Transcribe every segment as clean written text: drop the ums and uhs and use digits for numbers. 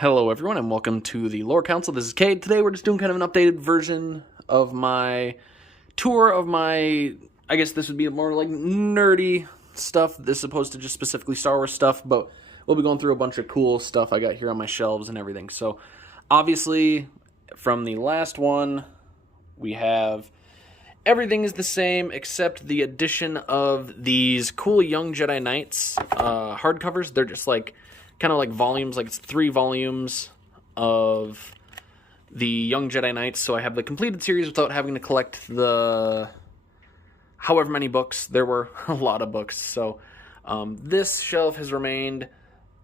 Hello everyone and welcome to the Lore Council. This is Cade. Today we're just doing kind of an updated version of my tour of my, I guess this would be more like nerdy stuff. This is opposed to just specifically Star Wars stuff, but we'll be going through a bunch of cool stuff I got here on my shelves and everything. So obviously from the last one we have everything is the same except the addition of these cool Young Jedi Knights hardcovers. They're just like kind of like volumes, like it's 3 volumes of the Young Jedi Knights, so I have the completed series without having to collect the however many books. There were a lot of books, so this shelf has remained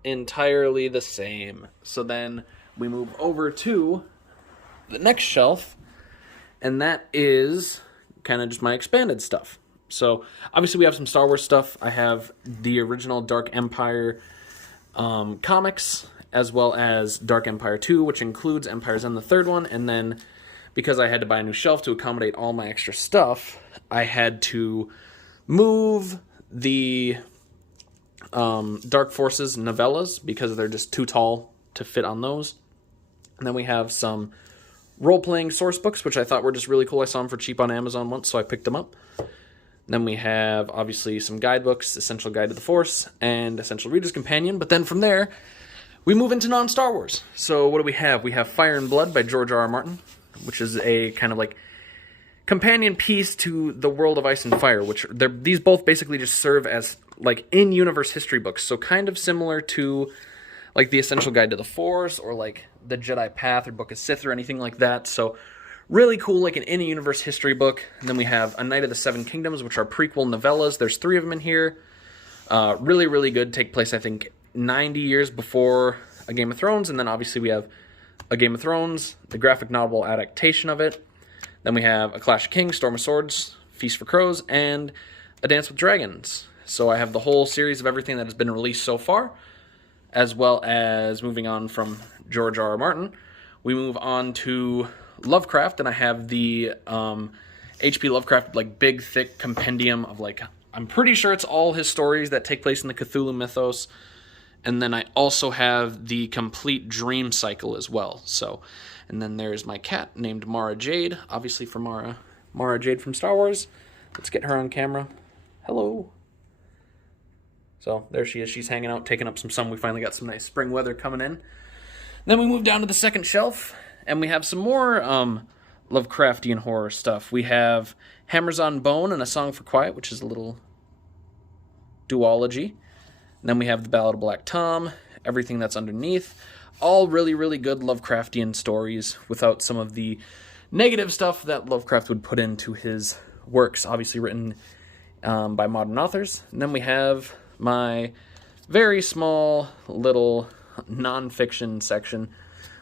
entirely the same. So then we move over to the next shelf, and that is kind of just my expanded stuff. So obviously we have some Star Wars stuff. I have the original Dark Empire comics, as well as Dark Empire 2, which includes Empire's End, the third one, and then because I had to buy a new shelf to accommodate all my extra stuff, I had to move the Dark Forces novellas because they're just too tall to fit on those. And then we have some role-playing source books, which I thought were just really cool. I saw them for cheap on Amazon once, so I picked them up. Then we have, obviously, some guidebooks, Essential Guide to the Force, and Essential Reader's Companion. But then from there, we move into non-Star Wars. So what do we have? We have Fire and Blood by George R.R. Martin, which is a kind of like companion piece to The World of Ice and Fire, which these both basically just serve as like in-universe history books. So kind of similar to like the Essential Guide to the Force or like the Jedi Path or Book of Sith or anything like that. So really cool, like an in-universe history book. And then we have A Knight of the Seven Kingdoms, which are prequel novellas. There's 3 of them in here. Really, really good. Take place, I think, 90 years before A Game of Thrones. And then obviously we have A Game of Thrones, the graphic novel adaptation of it. Then we have A Clash of Kings, Storm of Swords, Feast for Crows, and A Dance with Dragons. So I have the whole series of everything that has been released so far, as well as moving on from George R.R. Martin. We move on to Lovecraft, and I have the H.P. Lovecraft like big thick compendium of like, I'm pretty sure it's all his stories that take place in the Cthulhu mythos. And then I also have the complete dream cycle as well. So, and then there's my cat named Mara Jade, obviously for Mara Jade from Star Wars. Let's get her on camera. Hello. So there she is. She's hanging out, taking up some sun. We finally got some nice spring weather coming in. Then we move down to the second shelf, and we have some more Lovecraftian horror stuff. We have Hammers on Bone and A Song for Quiet, which is a little duology. And then we have The Ballad of Black Tom, Everything That's Underneath. All really, really good Lovecraftian stories without some of the negative stuff that Lovecraft would put into his works, obviously written by modern authors. And then we have my very small little non-fiction section,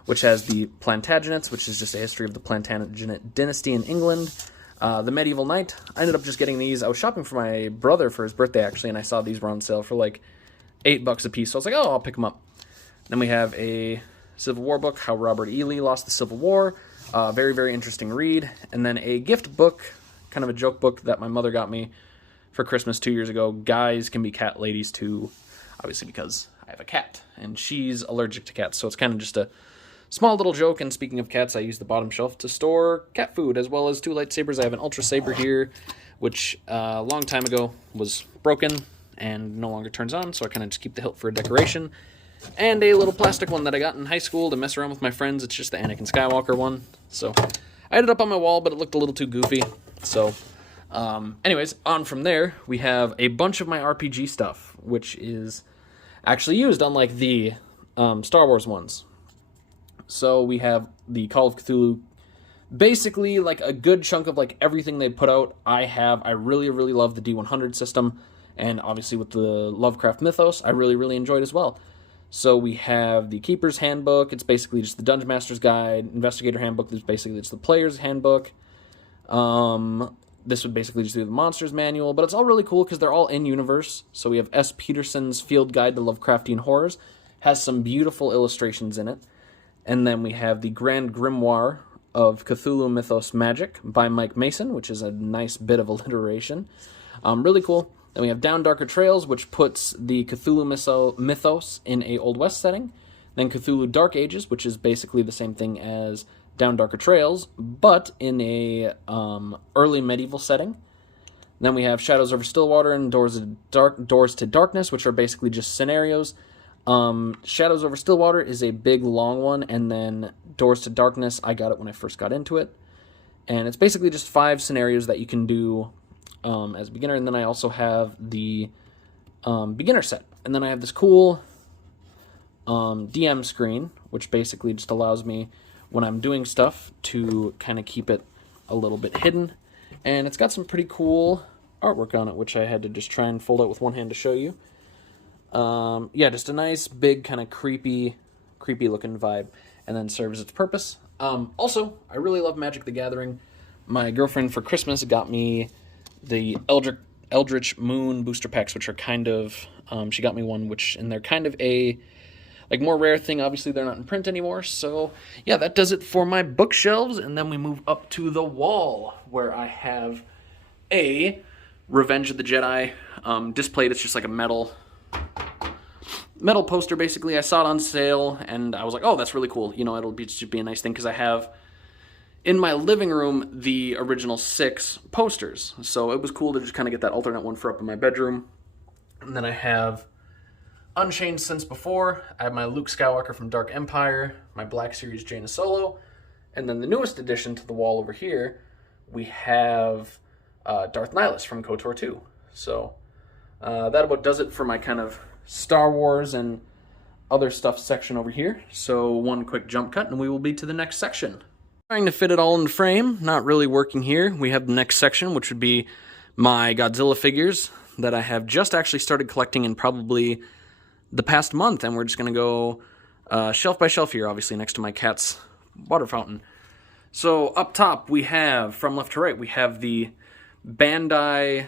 which has the Plantagenets, which is just a history of the Plantagenet dynasty in England. The Medieval Knight. I ended up just getting these. I was shopping for my brother for his birthday, actually, and I saw these were on sale for like $8 a piece. So I was like, oh, I'll pick them up. Then we have a Civil War book, How Robert E. Lee Lost the Civil War. Very, very interesting read. And then a gift book, kind of a joke book that my mother got me for Christmas 2 years ago. Guys Can Be Cat Ladies too, obviously because I have a cat, and she's allergic to cats. So it's kind of just a small little joke. And speaking of cats, I use the bottom shelf to store cat food, as well as 2 lightsabers. I have an Ultra Saber here, which a long time ago was broken and no longer turns on, so I kind of just keep the hilt for a decoration. And a little plastic one that I got in high school to mess around with my friends. It's just the Anakin Skywalker one. So I had it up on my wall, but it looked a little too goofy. So anyways, on from there, we have a bunch of my RPG stuff, which is actually used, unlike the Star Wars ones. So we have the Call of Cthulhu. Basically, like a good chunk of like everything they put out, I have. I really, really love the D100 system. And obviously with the Lovecraft mythos, I really, really enjoyed as well. So we have the Keeper's Handbook. It's basically just the Dungeon Master's Guide. Investigator Handbook. There's basically it's the Player's Handbook. This would basically just be the Monster's Manual. But it's all really cool because they're all in-universe. So we have S. Peterson's Field Guide to Lovecraftian Horrors. Has some beautiful illustrations in it. And then we have the Grand Grimoire of Cthulhu Mythos Magic by Mike Mason, which is a nice bit of alliteration. Really cool. Then we have Down Darker Trails, which puts the Cthulhu mythos in a Old West setting. Then Cthulhu Dark Ages, which is basically the same thing as Down Darker Trails, but in a early medieval setting. Then we have Shadows Over Stillwater and Doors to Darkness, which are basically just scenarios. Shadows Over Stillwater is a big, long one, and then Doors to Darkness, I got it when I first got into it. And it's basically just 5 scenarios that you can do as a beginner, and then I also have the beginner set. And then I have this cool DM screen, which basically just allows me, when I'm doing stuff, to kind of keep it a little bit hidden. And it's got some pretty cool artwork on it, which I had to just try and fold out with one hand to show you. Yeah, just a nice, big, kind of creepy looking vibe, and then serves its purpose. Also, I really love Magic the Gathering. My girlfriend for Christmas got me the Eldritch Moon booster packs, which are kind of, she got me one, and they're kind of a, like, more rare thing. Obviously, they're not in print anymore, so yeah, that does it for my bookshelves, and then we move up to the wall, where I have a Revenge of the Jedi displayed. It's just like a metal poster, basically. I saw it on sale, and I was like, oh, that's really cool. You know, it'll just be a nice thing, because I have, in my living room, the original 6 posters. So it was cool to just kind of get that alternate one for up in my bedroom. And then I have Unchained Since Before. I have my Luke Skywalker from Dark Empire, my Black Series Jaina Solo, and then the newest addition to the wall over here, we have Darth Nihilus from KOTOR 2. So that about does it for my kind of Star Wars and other stuff section over here. So one quick jump cut and we will be to the next section. Trying to fit it all in the frame, not really working here. We have the next section, which would be my Godzilla figures that I have just actually started collecting in probably the past month, and we're just going to go shelf by shelf here, obviously next to my cat's water fountain. So up top we have, from left to right, we have the Bandai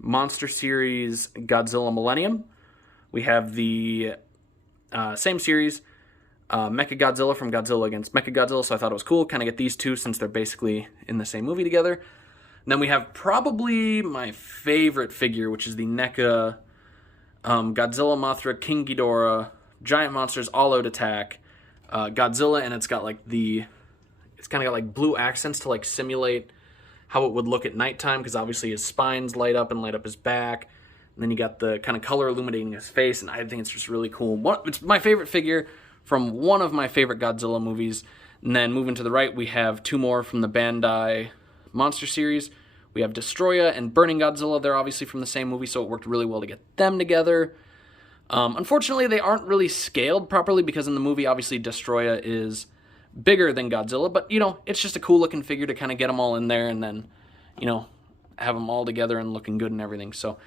Monster Series Godzilla Millennium. We have the same series, Mecha Godzilla from Godzilla against Mecha Godzilla, so I thought it was cool, kind of get these two since they're basically in the same movie together. And then we have probably my favorite figure, which is the Neca Godzilla, Mothra, King Ghidorah, Giant Monsters All Out Attack, Godzilla, and it's got like it's kind of got like blue accents to like simulate how it would look at nighttime, because obviously his spines light up and light up his back. And then you got the kind of color illuminating his face, and I think it's just really cool. It's my favorite figure from one of my favorite Godzilla movies. And then moving to the right, we have 2 more from the Bandai Monster Series. We have Destroya and Burning Godzilla. They're obviously from the same movie, so it worked really well to get them together. Unfortunately, they aren't really scaled properly, because in the movie, obviously, Destroya is bigger than Godzilla. But, you know, it's just a cool-looking figure to kind of get them all in there and then, you know, have them all together and looking good and everything. So,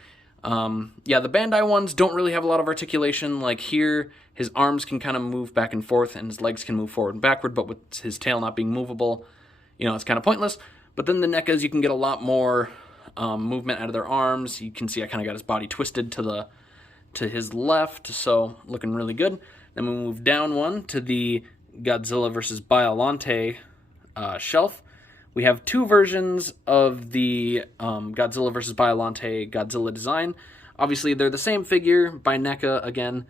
yeah, the Bandai ones don't really have a lot of articulation. Like here, his arms can kind of move back and forth, and his legs can move forward and backward, but with his tail not being movable, you know, it's kind of pointless. But then the NECAs, you can get a lot more movement out of their arms. You can see I kind of got his body twisted to his left, so looking really good. Then we move down one to the Godzilla vs. Biollante shelf. We have 2 versions of the Godzilla vs. Biollante Godzilla design. Obviously, they're the same figure by NECA again.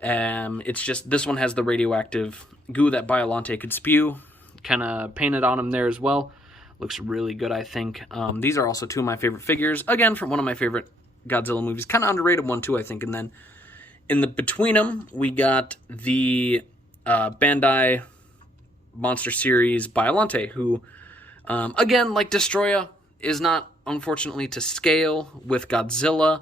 It's just this one has the radioactive goo that Biollante could spew, kind of painted on him there as well. Looks really good, I think. These are also 2 of my favorite figures. Again, from one of my favorite Godzilla movies. Kind of underrated one, too, I think. And then in the between them, we got the Bandai Monster Series Biollante, who, again, like Destroya, is not, unfortunately, to scale with Godzilla.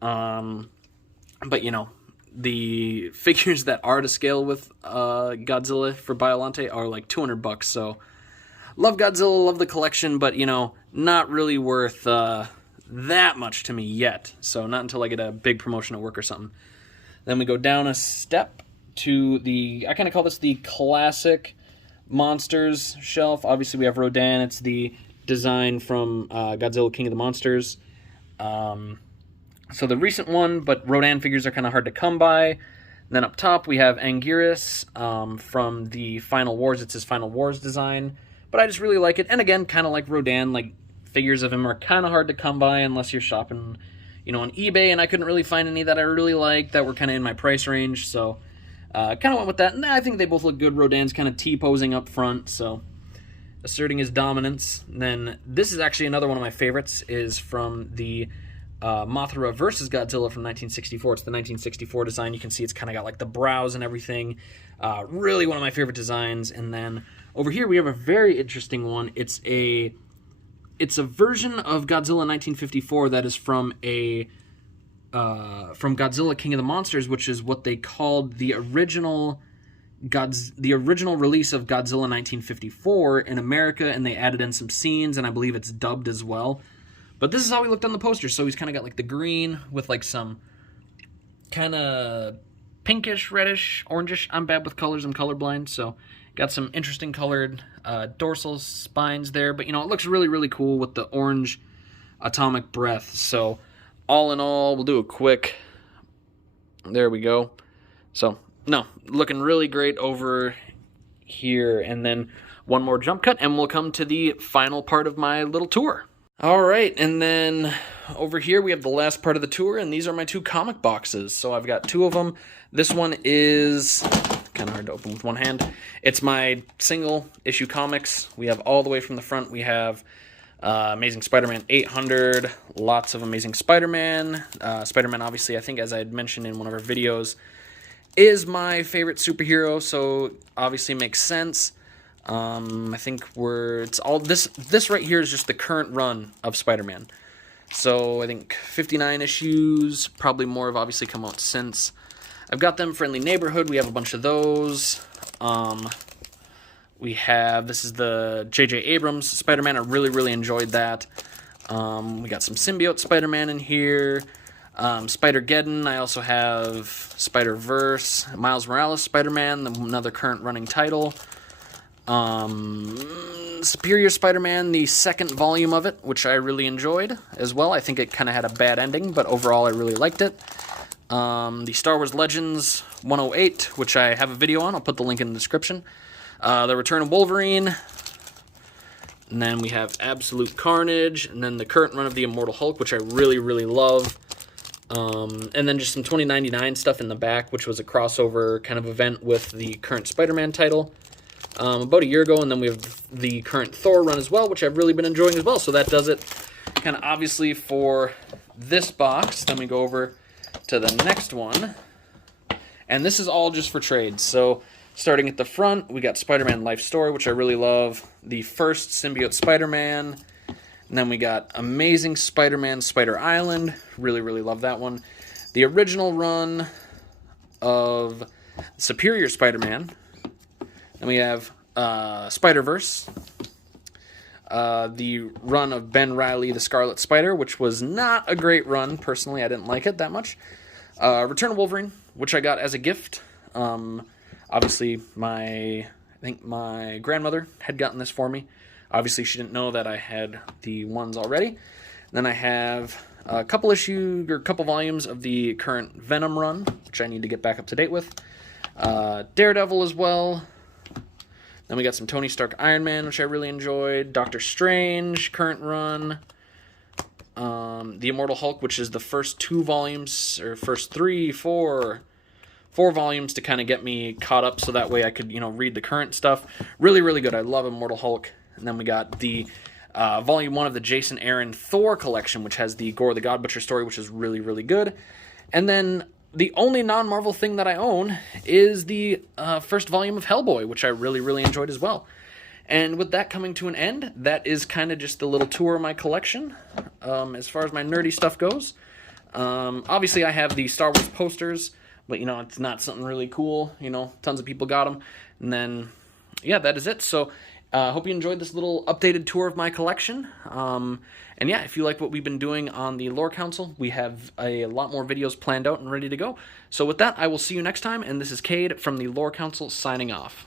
But, you know, the figures that are to scale with Godzilla for Biollante are like $200, so love Godzilla, love the collection, but, you know, not really worth that much to me yet. So not until I get a big promotion at work or something. Then we go down a step to the, I kind of call this the classic monsters shelf. Obviously we have Rodan. It's the design from Godzilla King of the Monsters. So the recent one, but Rodan figures are kind of hard to come by. Then up top we have Anguirus from the Final Wars. It's his Final Wars design. But I just really like it. And again, kind of like Rodan, like figures of him are kind of hard to come by unless you're shopping, you know, on eBay. And I couldn't really find any that I really liked that were kind of in my price range. So Kind of went with that, and I think they both look good. Rodan's kind of T-posing up front, so asserting his dominance. And then this is actually another one of my favorites, is from the Mothra versus Godzilla from 1964. It's the 1964 design. You can see it's kind of got like the brows and everything. Really one of my favorite designs. And then over here we have a very interesting one. It's a version of Godzilla 1954 that is from Godzilla King of the Monsters, which is what they called the original release of Godzilla 1954 in America, and they added in some scenes, and I believe it's dubbed as well. But this is how he looked on the poster. So he's kind of got like the green with like some kind of pinkish, reddish, orangish. I'm bad with colors. I'm colorblind, so got some interesting colored dorsal spines there. But, you know, it looks really, really cool with the orange atomic breath. So all in all, we'll do a quick... There we go. So, no, looking really great over here. And then one more jump cut, and we'll come to the final part of my little tour. All right, and then over here we have the last part of the tour, and these are my two comic boxes. So I've got two of them. This one is kind of hard to open with one hand. It's my single issue comics. We have all the way from the front. We have Amazing Spider-Man 800, lots of Amazing Spider-Man. Spider-Man, obviously, I think as I had mentioned in one of our videos, is my favorite superhero, so obviously makes sense. I think it's all this right here is just the current run of Spider-Man. So I think 59 issues, probably more have obviously come out since. I've got them. Friendly Neighborhood, we have a bunch of those. This is the J.J. Abrams Spider-Man. I really, really enjoyed that. We got some Symbiote Spider-Man in here. Spider-Geddon, I also have Spider-Verse. Miles Morales Spider-Man, another current running title. Superior Spider-Man, the second volume of it, which I really enjoyed as well. I think it kind of had a bad ending, but overall I really liked it. The Star Wars Legends 108, which I have a video on. I'll put the link in the description. The Return of Wolverine. And then we have Absolute Carnage. And then the current run of the Immortal Hulk, which I really, really love. And then just some 2099 stuff in the back, which was a crossover kind of event with the current Spider-Man title. About a year ago, and then we have the current Thor run as well, which I've really been enjoying as well. So that does it kind of obviously for this box. Then we go over to the next one, and this is all just for trades. So starting at the front, we got Spider-Man Life Story, which I really love, the first Symbiote Spider-Man, and then we got Amazing Spider-Man Spider Island, really, really love that one, the original run of Superior Spider-Man. Then we have Spider-Verse, the run of Ben Reilly, the Scarlet Spider, which was not a great run. Personally, I didn't like it that much. Return of Wolverine, which I got as a gift. Obviously, I think my grandmother had gotten this for me. Obviously, she didn't know that I had the ones already. Then I have a couple volumes of the current Venom run, which I need to get back up to date with. Daredevil as well. Then we got some Tony Stark Iron Man, which I really enjoyed. Doctor Strange, current run. The Immortal Hulk, which is the first 2 volumes, or first 4 volumes to kind of get me caught up so that way I could, read the current stuff. Really, really good. I love Immortal Hulk. And then we got the volume 1 of the Jason Aaron Thor collection, which has the Gore the God Butcher story, which is really, really good. And then the only non-Marvel thing that I own is the first volume of Hellboy, which I really, really enjoyed as well. And with that coming to an end, that is kind of just the little tour of my collection as far as my nerdy stuff goes. Obviously, I have the Star Wars posters, but, it's not something really cool. Tons of people got them. And then, yeah, that is it. So I hope you enjoyed this little updated tour of my collection. And yeah, if you like what we've been doing on the Lore Council, we have a lot more videos planned out and ready to go. So with that, I will see you next time, and this is Cade from the Lore Council signing off.